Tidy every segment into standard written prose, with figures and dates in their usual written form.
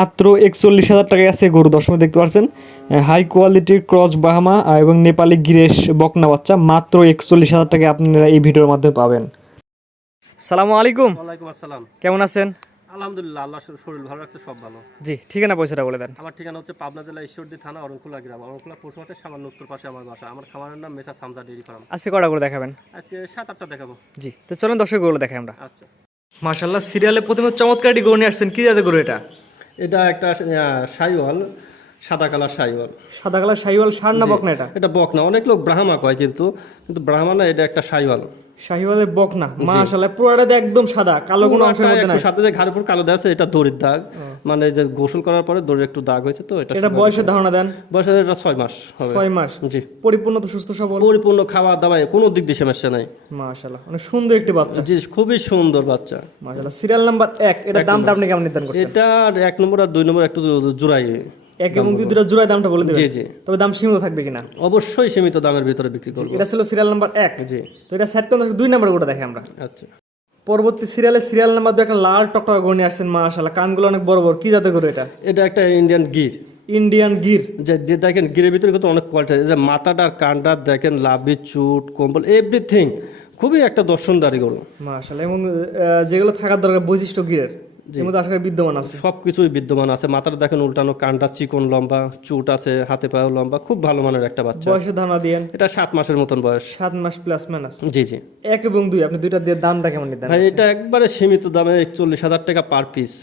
মাত্র 41,000 টাকায় আছে গরু। দর্শক দেখতে পাচ্ছেন হাই কোয়ালিটির ক্রস বাহামা এবং নেপালি গিরেশ বকনা বাচ্চা মাত্র 41,000 টাকায় আপনারা এই ভিডিওর মাধ্যমে পাবেন। সালামু আলাইকুম। ওয়ালাইকুম আসসালাম। কেমন আছেন? আলহামদুলিল্লাহ, আল্লাহ শরীর ভালো রাখছে, সব ভালো। জি, ঠিকানা পয়সাটা বলে দেন। আমার ঠিকানা হচ্ছে পাবনা জেলা ঈশ্বরদী থানা অরণখোলা গ্রাম, অরণখোলা পৌরসভার সামান্য উত্তর পাশে আমার বাসা। আমার খামারের নাম মেসার সামজা ডেইরি ফার্ম। আজকে কটা করে দেখাবেন? আজকে 7-8টা দেখাবো। জি, তো চলেন দর্শকগুলো দেখাই আমরা। আচ্ছা, মাশাআল্লাহ, সিরিয়ালে প্রথমে চমৎকার একটি গরু নিয়ে আসছেন। কি জাতের গরু এটা? এটা একটা শাহিওয়াল, সাদা কালার শাহিওয়াল। সাদা কালার শাহিওয়াল ষাঁড় না বকনা এটা? এটা বকনা, অনেক লোক ব্রাহ্মা কয়, কিন্তু ব্রাহ্মা না, এটা একটা শাহিওয়াল। শাহিওয়ালের বকনা, মাশাআল্লাহ পুরোটা একদম সাদা, কালো কোনো অংশের মধ্যে নাই। একটু সাথে যে ঘাড়ের উপর কালো দেওয়া আছে, এটা দড়ির দাগ, মানে যে গোসল করার পরে দড়ির একটু দাগ হয়েছে। তো এটা বয়সের ধারণা দেন? বয়সের এটা 6 মাস হবে। 6 মাস? জি। পরিপূর্ণ তো সুস্থ সবল? পরিপূর্ণ, খাওয়া দাওয়ায় কোনো দিক দিয়ে সমস্যা নাই। মাশাআল্লাহ, অনেক সুন্দর একটি বাচ্চা। জি, খুবই সুন্দর বাচ্চা। মাশাআল্লাহ, সিরিয়াল নাম্বার 1, এটার দামটা আপনি কেমন নির্ধারণ করছেন? এটা 1 নম্বর আর 2 নম্বর একটু জোড়াই। 1 এবং 2 দুটো জোড়ায় দামটা বলে দিবেন? জি জি। তবে দাম সীমিত থাকবে কিনা? অবশ্যই সীমিত দামের ভিতরে বিক্রি করব। এটা ছিল সিরিয়াল নাম্বার 1। জি। তো এটা সেট করে 2 নম্বর গোটা দেখে আমরা। আচ্ছা। পরবর্তী সিরিয়ালে সিরিয়াল নাম্বার 2 একটা লাল টকটকা গরু নিয়ে আসছেন। মাশাআল্লাহ, কানগুলো অনেক বড় বড়। কি জাতের গরু এটা? এটা একটা ইন্ডিয়ান গির। ইন্ডিয়ান গির? যে দেখেন, গিরের ভিতরে কিন্তু অনেক কোয়ালিটি আছে। মাথাটা, কানটা দেখেন, লাভি, চুট, কম্বল, এভরিথিং খুবই একটা দর্শনদারি গরু। মাশাআল্লাহ, এবং যেগুলো থাকার দরকার বৈশিষ্ট্য গিরের এর মধ্যে আশা করি বিদ্যমান আছে। সবকিছুই বিদ্যমান আছে। মাথাটা দেখেন উল্টানো, কানটা চিকন লম্বা, চুট আছে, হাতে পায়েও লম্বা, খুব ভালো মানের একটা বাচ্চা। বয়সের ধারণা দিয়েন? এটা 7 মাসের মতন বয়স। 7 মাস প্লাস মাইনাস? জি জি। 1 এবং 2 আপনি দুইটা দিয়ে দামটা কেমন নির্ধারণ ভাই, করছেন? এটা একবারে সীমিত দামে 41,000 টাকা পার পিস।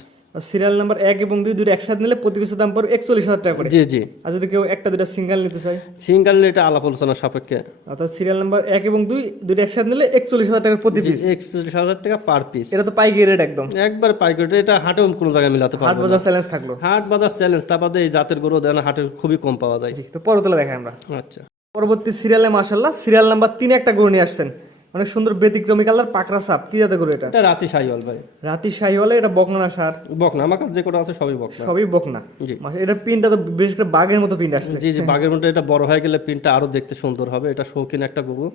সিরিয়াল নাম্বার 1 এবং 2 দুটো একসাথে নিলে প্রতি পিসের দাম পড়বে 41,000 টাকা করে। জি জি। আর যদি কেউ একটা দুটো সিঙ্গেল নিতে চায়? সিঙ্গেল এটা আলাপ আলোচনা সাপেক্ষে। অর্থাৎ সিরিয়াল নাম্বার 1 এবং 2 দুটো একসাথে নিলে 41,000 টাকা প্রতি পিস। 41,000 টাকা পার পিস। এটা তো পাইকারি রেট একদম। একবার পাইকারি। এটা হাটেও কোনো জায়গায় মিলাতে হাট পারবে না। বাজার চ্যালেঞ্জ থাকলো। হাট বাজার চ্যালেঞ্জ। তারপরে এই জাতের গরু দেন হাটে খুবই কম পাওয়া যায়। জি, তো পরবর্তীতে দেখাই আমরা। আচ্ছা। পরবর্তী সিরিয়ালে মাশাআল্লাহ সিরিয়াল নাম্বার 3 একটা গরু নিয়ে আসছেন। অনেক সুন্দর ব্যতিক্রমী কালার, পাকড়া সাপ। কি জাতের গরু এটা? এটা রাতি শাহিওয়াল ভাই। রাতি শাহিওয়ালে? এটা বকনা না ষাঁড়? বকনা। আমার কাছে যে কটা আছে সবই বকনা। সবই বকনা? জি। এটা পিনটা তো বিশেষ করে বাঘের মতো পিন আসছে। জি জি, বাঘের মধ্যে এটা বড় হয়ে গেলে পিনটা আরো দেখতে সুন্দর হবে। এটা শৌখিন একটা গরু,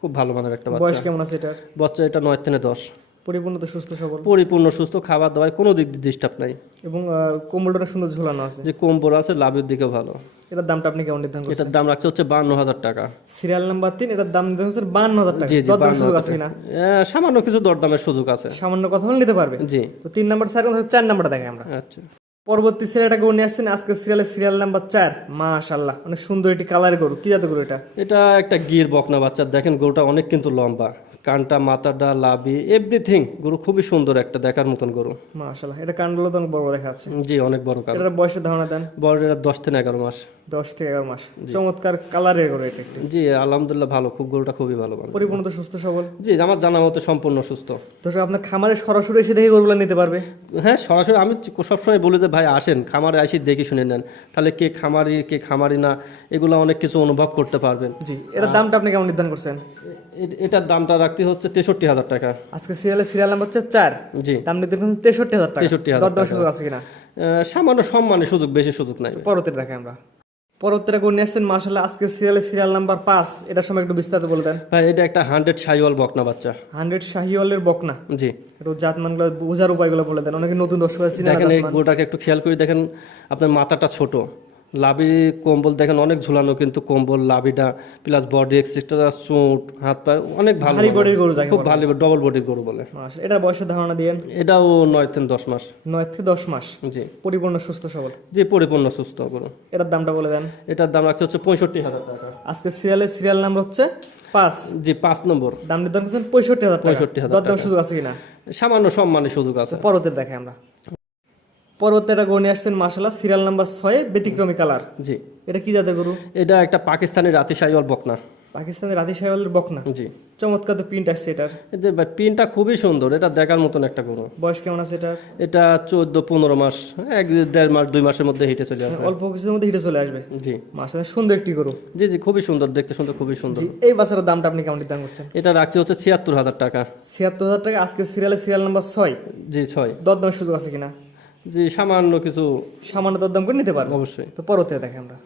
খুব ভালো মানের একটা বয়স বাচ্চা। কেমন আছে এটার? বাচ্চা এটা 9 থেকে 10। পরিপূর্ণ তো সুস্থ সবল? পরিপূর্ণ সুস্থ, খাবার দাওয়ায় কোনো দিক দিয়ে ডিস্টার্ব নাই। এবং কোমলটা সুন্দর ঝুলানো আছে। যে কম্বল আছে, লাভের দিকে ভালো। এটার দামটা আপনি কেমন নির্ধারণ করছেন? এটার দাম রাখছে হচ্ছে 52,000 টাকা। সিরিয়াল নাম্বার 3, এটার দাম নির্ধারণ করছেন 52,000 টাকা। জি জি, দরদাম সুযোগ আছে কিনা? সামান্য কিছু দরদামের সুযোগ আছে। সামান্য কথা বলে নিতে পারবে? জি। তো 3 নাম্বার 4 নাম্বারটা দেখে আমরা। আচ্ছা। পরবর্তী সিরিয়ালটা গরু নিয়ে আসছেন আজকে সিরিয়াল নাম্বার 4। মাশাআল্লাহ, অনেক সুন্দর একটি কালারের গরু। কি জাতের গরু এটা? এটা একটা গির বকনা বাচ্চা। দেখেন গরুটা অনেক কিন্তু লম্বা, কানটা, মাথাটা, লাভি, এভরিথিং। গরু খুবই সুন্দর একটা দেখার মতন গরু। মাশাআল্লাহ, এটা কানগুলো তো অনেক বড় দেখা যাচ্ছে। জি, অনেক বড় কান। এটার বয়সের ধারণা দেন? বড়, এটা 10 থেকে 11 মাস। 10 থেকে 11 মাস। চমৎকার কালারের গরু এটা একটি। জি, আলহামদুলিল্লাহ ভালো, খুব গরুটা খুবই ভালো মানের। পরিপূর্ণ তো সুস্থ সবল? জি, আমার জানা মতে সম্পূর্ণ সুস্থ। তো আপনার খামারে সরাসরি এসে দেখে গরুগুলো নিতে পারবে? হ্যাঁ, সরাসরি। আমি সবসময় বলি যে ভাই আসেন খামারে, আসি দেখে শুনে নেন, তাহলে কে খামারি কে খামারি না এগুলো অনেক কিছু অনুভব করতে পারবেন। জি। এটার দামটা আপনি কেমন নির্ধারণ করছেন? এটার দামটা রাখতে হচ্ছে 63,000 টাকা। আজকে সিরিয়াল নাম্বার হচ্ছে 4। জি। দাম নির্ধারণ করছেন 63,000 টাকা। 63,000 দরদাম টাকা। সুযোগ আছে কিনা? সামান্য সম্মানে সুযোগ, বেশি সুযোগ নাই। পরবর্তীতে রাখি আমরা। পরবর্তীটা গরু নিয়ে আসছেন মাশাআল্লাহ আজকে সিরিয়াল নাম্বার 5। এটার সময় একটু বিস্তারিত বলে দেন। ভাই, এটা একটা 100 শাহিওয়াল বকনা বাচ্চা। 100 শাহিওয়ালের বকনা? জি। একটু জাতমানগুলো বোঝার উপায়গুলো বলে দেন, অনেকে নতুন দর্শক আছে না। দেখেন এই গরুটাকে একটু খেয়াল করে দেখেন, আপনার মাথাটা ছোট, লাভি কম্বল দেখেন অনেক ঝুলানো, কিন্তু কম্বল, লাভিটা প্লাস বডি এক্সট্রা, চুট, হাত পা অনেক ভালো, ভারী বডির গরু, খুব ভালো, ডবল বডির গরু বলে। মাশাআল্লাহ, এটা বয়সের ধারণা দিয়েন? এটাও 9 থেকে 10 মাস। 9 থেকে 10 মাস। জি। পরিপূর্ণ সুস্থ সবল? জি, পরিপূর্ণ সুস্থ গরু। এটার দামটা বলে দেন। এটার দাম রাখছে হচ্ছে 65,000 টাকা। আজকে সিরিয়াল নাম্বার হচ্ছে 5। জি, 5 নম্বর। দাম নির্ধারণ করছেন 65,000 টাকা। 65,000 দরদাম টাকা। সুযোগ আছে কিনা? সামান্য সম্মানের সুযোগ আছে। পরবর্তীতে দেখে আমরা। পরবর্তীটা গরু নিয়ে আসছেন মাশাআল্লাহ সিরিয়াল নাম্বার 6, ব্যতিক্রমী কালার। জি। এটা কি জাতের গরু? এটা একটা পাকিস্তানি রাতি শাহিওয়াল বকনা। পাকিস্তানের রাতি শাহিওয়ালের বকনা? জি। চমৎকার তো প্রিন্ট আসছে এটার। এই যে পিনটা খুবই সুন্দর, এটা দেখার মতন একটা গরু। বয়স কেমন আছে এটার? এটা 14-15 মাস, 1-1.5 মাস 2 মাসের মধ্যে হেঁটে চলে আসবে। অল্প কিছুর মধ্যে হিটে চলে আসবে? জি। মাশাআল্লাহ, সুন্দর একটি গরু। জি জি, খুবই সুন্দর দেখতে, সুন্দর, খুবই সুন্দর। জি। এই বাচ্চাটার দামটা আপনি কেমন নির্ধারণ করছেন? এটা রাখছে হচ্ছে 76,000 টাকা। 76,000 টাকা। আজকে সিরিয়াল নাম্বার 6। জি, 6। দরদামের সুযোগ আছে কিনা? জি, সামান্য কিছু সামান্য দরদাম করে নিতে পারবো অবশ্যই। তো পরবর্তীতে দেখে আমরা।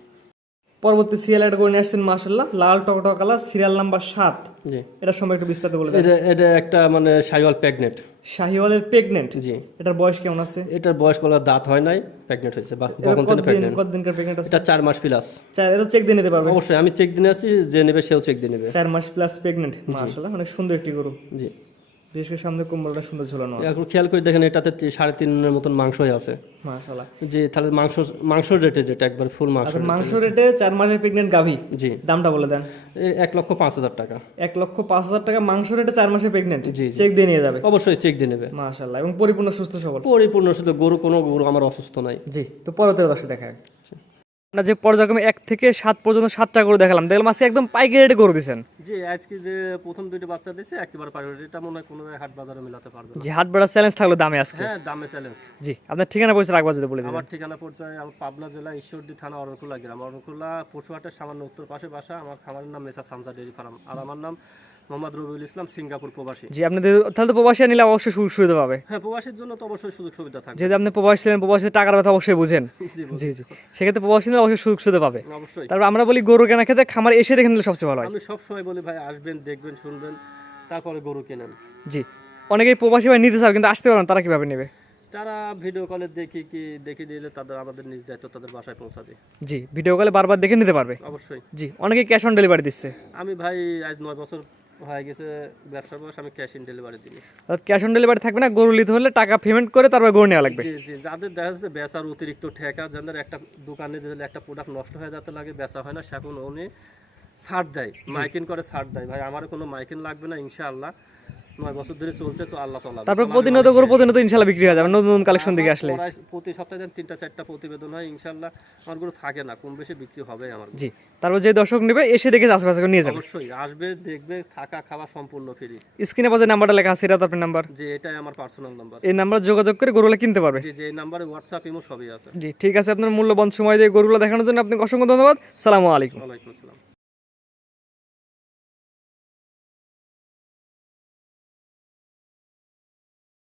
পরবর্তী সিরিয়াল একটা করে নিয়ে আসছেন মাশাআল্লাহ, লাল টকটক কালার, সিরিয়াল নাম্বার 7। জি, এটার সম্পর্কে একটু বিস্তারিত বলে দেন। এটা একটা মানে শাহিওয়াল প্রেগনেন্ট। শাহিওয়ালের প্রেগনেন্ট? জি। এটার বয়স কেমন আছে? এটার বয়স কোনো দাঁত হয় নাই, প্রেগনেন্ট হয়েছে বা বকন থেকে প্রেগনেন্ট। কতদিনকার প্রেগনেন্ট আছে? এটা 4 মাস প্লাস। এটা চেক দিয়ে নিতে পারবে? অবশ্যই, আমি চেক দিনে আছি, যে নেবে সেও চেক দিয়ে নেবে। 4 মাস প্লাস প্রেগনেন্ট, মাশাআল্লাহ অনেক সুন্দর একটি গরু। জি, বিশেষ করে সামনে কোমরটা সুন্দর ঝোলানো আছে, এখন খেয়াল করে দেখেন এটাতে 3.5 মতন মাংসই আছে। মাশাআল্লাহ। জি, তাহলে মাংস রেটে যেটা একবার ফুল মাংস। আর মাংস রেটে 4 মাসের প্রেগনেন্ট গাভী, জি, দামটা বলে দেন। 1,05,000 টাকা। 1,05,000 টাকা মাংস রেটে 4 মাসের প্রেগনেন্ট, জি, চেক দিয়ে নিয়ে যাবে? অবশ্যই চেক দিয়ে নেবে। মাশাআল্লাহ, এবং পরিপূর্ণ সুস্থ সবল। পরিপূর্ণ শুধু কোনো গরু আমার অসুস্থ নাই। জি, তো পরবর্তী দর্শক দেখায় আমরা যে পর্যায়ক্রমে 1 থেকে 7 পর্যন্ত 7টা গরু দেখলাম আজকে একদম পাইকারি রেটে গরু দিচ্ছেন। জি, আজকে যে প্রথম 2টি বাচ্চা দিয়েছে একেবারে পাইকারি, এটা মনে হয় কোনো হাট বাজারে মেলাতে পারবে না। জি, হাট বাড়া চ্যালেঞ্জ থাকলো দামে আজকে। হ্যাঁ, দামে চ্যালেঞ্জ। জি, আপনার ঠিকানা পরিচয় রাখবা যদি বলে দিন। আমার ঠিকানা পরিচয়, আমার পাবনা জেলা ঈশ্বরদী থানা অরণকুলা গ্রাম, অরণকুলা পশুহাটের সামান্য উত্তর পাশে বাসা। আমার খামারের নাম মেসার সামসা ডেইরি ফার্ম, আর আমার নাম মোহাম্মদ রবিউল ইসলাম, সিঙ্গাপুর প্রবাসী। জি, আপনাদের তাহলে তো প্রবাসী নিলে অবশ্যই সুযোগ সুবিধা পাবে। হ্যাঁ, প্রবাসীর জন্য তো অবশ্যই সুযোগ সুবিধা থাকবে। যেহেতু আপনি প্রবাসী ছিলেন, প্রবাসীর টাকার কথা অবশ্যই বুঝেন। জি, জি জি, সেক্ষেত্রে প্রবাসী নিলে অবশ্যই সুযোগ সুবিধা পাবে। অবশ্যই। তারপর আমরা বলি গরু কেনার ক্ষেত্রে খামার এসে দেখে নিলে সবচেয়ে ভালো হয়। আমি সব সময় বলি ভাই, আসবেন, দেখবেন, শুনবেন, তারপরে গরু কেনেন। জি, অনেকেই প্রবাসী ভাই নিতে চায় কিন্তু আসতে পারেন, তারা কিভাবে নেবে? তারা ভিডিও কলে দেখে নিলে তাদের আমাদের নিজ দায়িত্ব তাদের বাসায় পৌঁছাবে। জি, ভিডিও কলে বারবার দেখে নিতে পারবে। অবশ্যই। জি, অনেকে ক্যাশ অন ডেলিভারি দিচ্ছে। আমি ভাই আজ 9 বছর হয়ে গেছে ব্যবসার বয়স, আমি ক্যাশ ইন ডেলিভারি দিই। ক্যাশ অন ডেলিভারি থাকবে না, গরু নিতে হলে টাকা পেমেন্ট করে তারপর গরু নেওয়া লাগবে। জি জি, যাদের দেখা যাচ্ছে বেচার অতিরিক্ত ঠেকা, যাদের একটা দোকানে যদি একটা প্রোডাক্ট নষ্ট হয়ে যেতে লাগে, বেচা হয় না, সেখন উনি ছাড় দেয়, মাইকিং করে ছাড় দেয়। ভাই আমার কোনো মাইকিং লাগবে না, ইনশাআল্লাহ 9 বছর ধরে চলছে, তো আল্লাহ চালাবে। তারপর প্রতিনিয়ত গরু প্রতিনিয়ত ইনশাআল্লাহ বিক্রি হয়ে যাবে, নতুন নতুন কালেকশন দিকে আসলে। প্রতি সপ্তাহে 3-4টা প্রতিবেদন হয়, ইনশাআল্লাহ আমার গরু থাকে না, কম বেশি বিক্রি হবে আমার। জি, তারপর যে দর্শক নেবে এসে দেখে আশেপাশে নিয়ে যাবে। অবশ্যই আসবে, দেখবে, থাকা খাওয়া সম্পূর্ণ ফ্রি। স্ক্রিনে পাশে নাম্বারটা লেখা আছে, এটা তো আপনার নাম্বার? জি, এটাই আমার পার্সোনাল নাম্বার। এই নাম্বারে যোগাযোগ করে গরুগুলো কিনতে পারবে। জি জি, এই নাম্বারে হোয়াটসঅ্যাপ, ইমো সবই আছে। জি, ঠিক আছে, আপনার মূল্যবান সময় দিয়ে গরুগুলো দেখানোর জন্য আপনাকে অসংখ্য ধন্যবাদ। সালামু আলাইকুম। ওয়ালাইকুম আসসালাম।